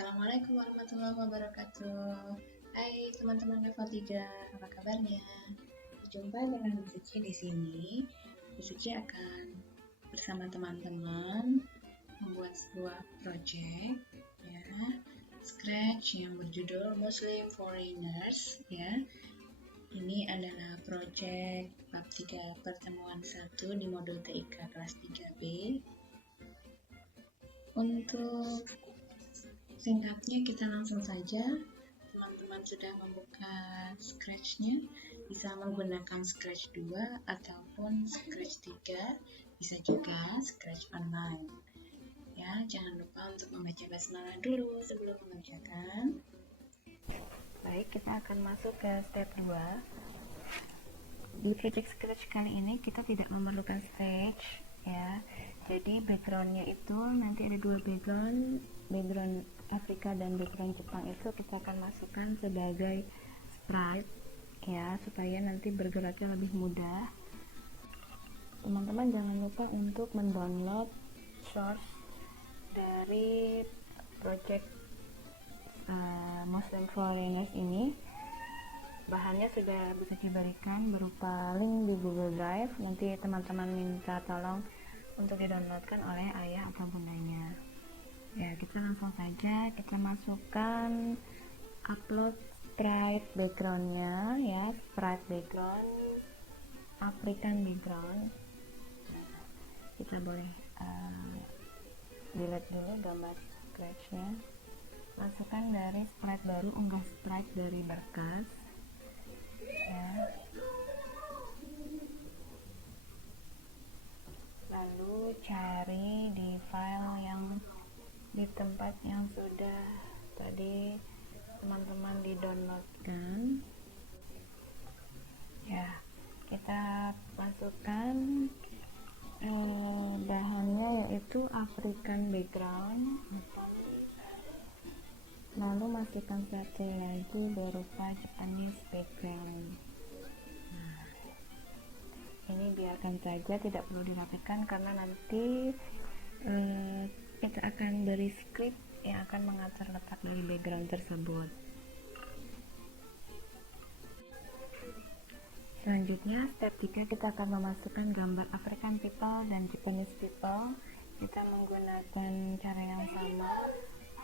Assalamualaikum warahmatullahi wabarakatuh. Hai teman-teman level 3, apa kabarnya? Berjumpa dengan Bu Suci di sini. Bu Suci akan bersama teman-teman membuat sebuah project ya, Scratch yang berjudul Muslim Foreigners ya. Ini adalah project bab 3 pertemuan 1 di modul TIK kelas 3B. Untuk singkatnya kita langsung saja. Teman-teman sudah membuka Scratch-nya, bisa menggunakan Scratch 2 ataupun Scratch 3, bisa juga Scratch online. Ya, jangan lupa untuk membaca basmalah dulu sebelum mengerjakan. Baik, kita akan masuk ke step 2. Di project Scratch kali ini kita tidak memerlukan stage ya. Jadi backgroundnya itu nanti ada dua background Afrika dan background Jepang itu kita akan masukkan sebagai sprite ya, supaya nanti bergeraknya lebih mudah. Teman-teman jangan lupa untuk mendownload source dari project Muslim Foreigners ini. Bahannya sudah bisa diberikan berupa link di Google Drive. Nanti teman-teman minta tolong untuk didownloadkan oleh ayah atau bundanya. Ya, kita langsung saja kita masukkan upload sprite backgroundnya ya, sprite background African background. Kita boleh delete dulu gambar scratchnya, masukkan dari sprite baru, unggah sprite dari berkas ya. Lalu cari di file yang di tempat yang sudah tadi teman-teman di-downloadkan ya. Kita masukkan bahannya yaitu African background, lalu masukkan satu lagi berupa Japanese background. Ini biarkan saja, tidak perlu dirapikan karena nanti kita akan beri script yang akan mengatur letak dari background tersebut. Selanjutnya step 3, kita akan memasukkan gambar African people dan Japanese people. Kita menggunakan cara yang sama,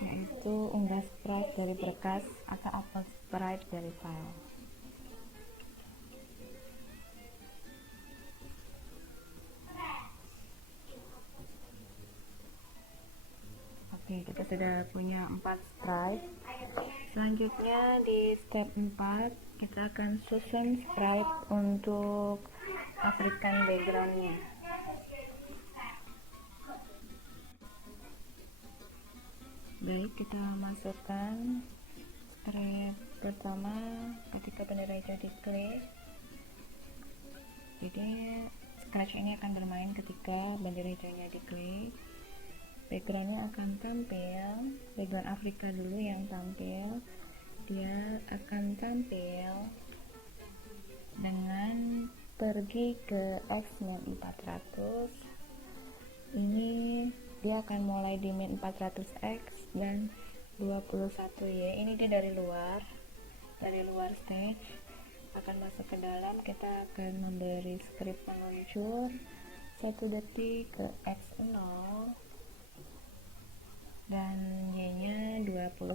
yaitu unggah sprite dari berkas atau upload sprite dari file. Oke, kita sudah punya 4 sprite. Selanjutnya di step 4 kita akan susun sprite untuk African backgroundnya. Baik, kita masukkan sprite pertama ketika bendera hijau diklik. Jadi Scratch ini akan bermain ketika bendera hijaunya diklik. Backgroundnya akan tampil, background Afrika dulu yang tampil. Dia akan tampil dengan pergi ke X-400. Ini dia akan mulai di min 400X dan 21Y. Ini dia dari luar stage, akan masuk ke dalam. Kita akan memberi script meluncur 1 detik ke X0 dan Y-nya 21.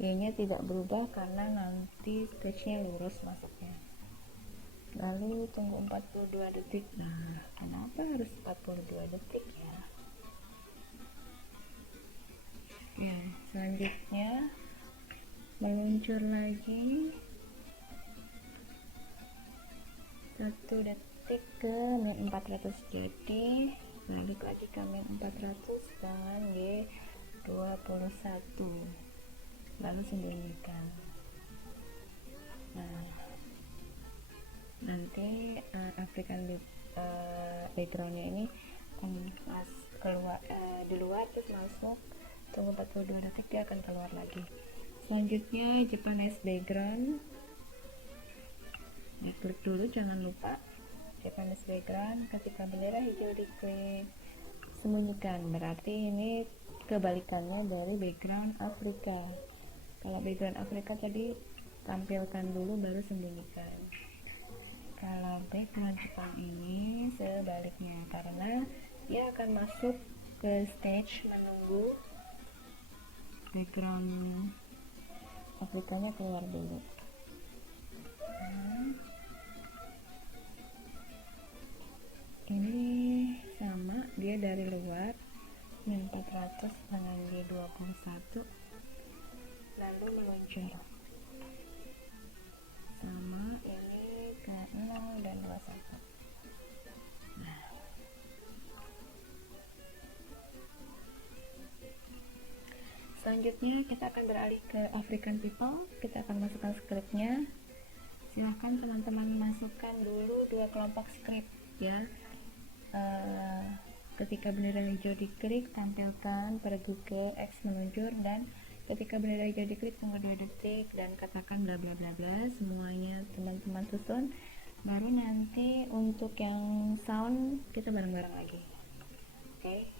Y-nya tidak berubah karena nanti stage-nya lurus masuknya. Lalu tunggu 42 detik. Nah, kenapa harus 42 detik ya? Ya, selanjutnya meluncur lagi 1 detik ke min 400 jadi, lalu lagi ke min 400 dan Y21, lalu sembunyikan. Nah, nanti African backgroundnya ini akan keluar di luar, terus masuk, tunggu 42 detik, dia akan keluar lagi. Selanjutnya Japanese background ya, klik dulu, jangan lupa Japanese background. Ketika bendera hijau diklik, sembunyikan, berarti ini kebalikannya dari background Afrika. Kalau background Afrika tadi tampilkan dulu baru sembunyikan. Kalau background Jepang ini sebaliknya, karena dia akan masuk ke stage menunggu background Afrikanya keluar dulu. Ini sama, dia dari luar min 400 dengan D21 lalu meluncur sama ini ke 0 dan 21. Nah, selanjutnya kita akan beralih ke African People. Kita akan masukkan scriptnya. Silahkan teman-teman masukkan dulu 2 kelompok script ya. Ketika bendera hijau diklik, tampilkan pergi ke X meluncur, dan ketika bendera hijau diklik tunggu 2 detik dan katakan bla bla bla bla, semuanya teman-teman susun. Baru nanti untuk yang sound kita bareng-bareng lagi. Oke.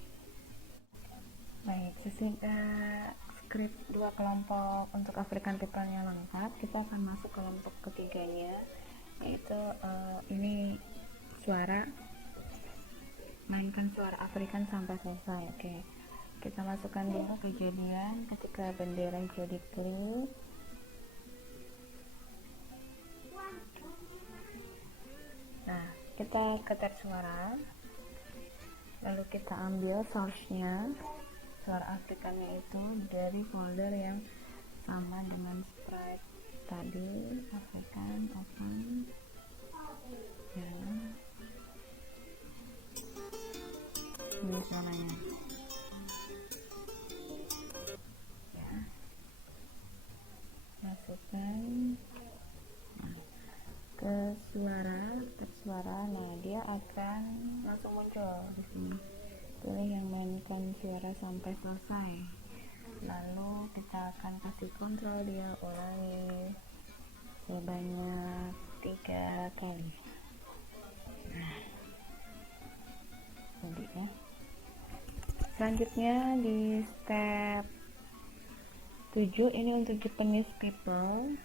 Baik, sesudah script 2 kelompok untuk African People-nya lengkap, kita akan masuk kelompok ketiganya, yaitu ini suara. Mainkan suara Afrikan sampai selesai. Oke. Kita masukkan dulu kejadian ketika bendera hijau diklik. Nah, kita ketik suara. Lalu kita ambil source-nya, suara Afrikannya itu dari folder yang sama dengan sprite tadi, African open. Ya. Ini suaranya ya, masukkan ke suara. Nah, dia akan langsung muncul di sini. Pilih yang mainkan suara sampai selesai, lalu kita akan kasih kontrol dia ulangi sebanyak 3 kali. Nah, jadi ya. Selanjutnya di step 7 ini untuk Japanese people.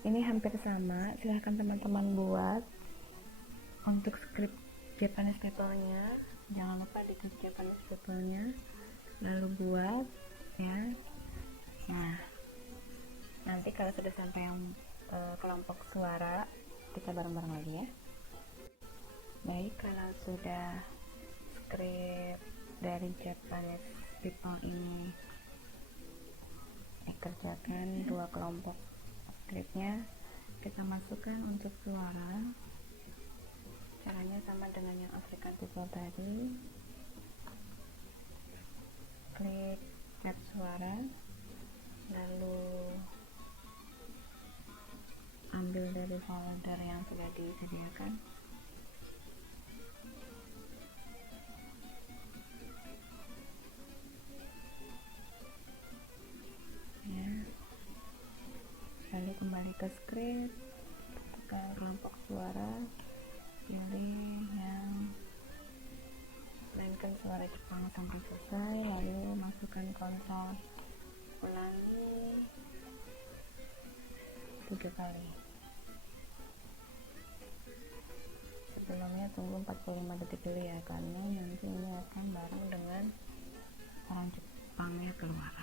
Ini hampir sama, silahkan teman-teman buat untuk script Japanese people-nya. Jangan lupa diklik Japanese people-nya, lalu buat ya. Nah, nanti kalau sudah sampai yang kelompok suara, kita bareng-bareng lagi ya. Baik, kalau sudah script dari Japanese people ini dikerjakan 2 kelompok scriptnya, kita masukkan untuk suara. Caranya sama dengan yang African people tadi. Klik tab suara, lalu ambil dari folder yang sudah disediakan. Ya. Lalu kembali ke script, ke kelompok suara, pilih yang mainkan suara Jepang sampai selesai, lalu masukkan kontrol ulangi 3 kali. Sebelumnya tunggu 45 detik dulu ya, karena nanti ini akan bareng dengan orang Jepangnya keluar.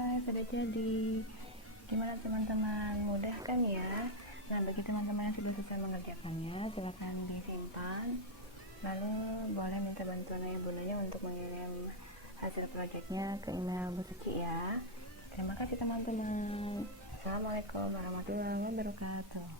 selesai, sudah jadi. Gimana teman-teman, mudah kan ya? Nah, bagi teman-teman yang sudah selesai mengerjakannya, silakan disimpan. Lalu boleh minta bantuan ayah bundanya untuk mengirim hasil proyeknya ke email Bu Suci ya. Terima kasih teman-teman. Assalamualaikum warahmatullahi wabarakatuh.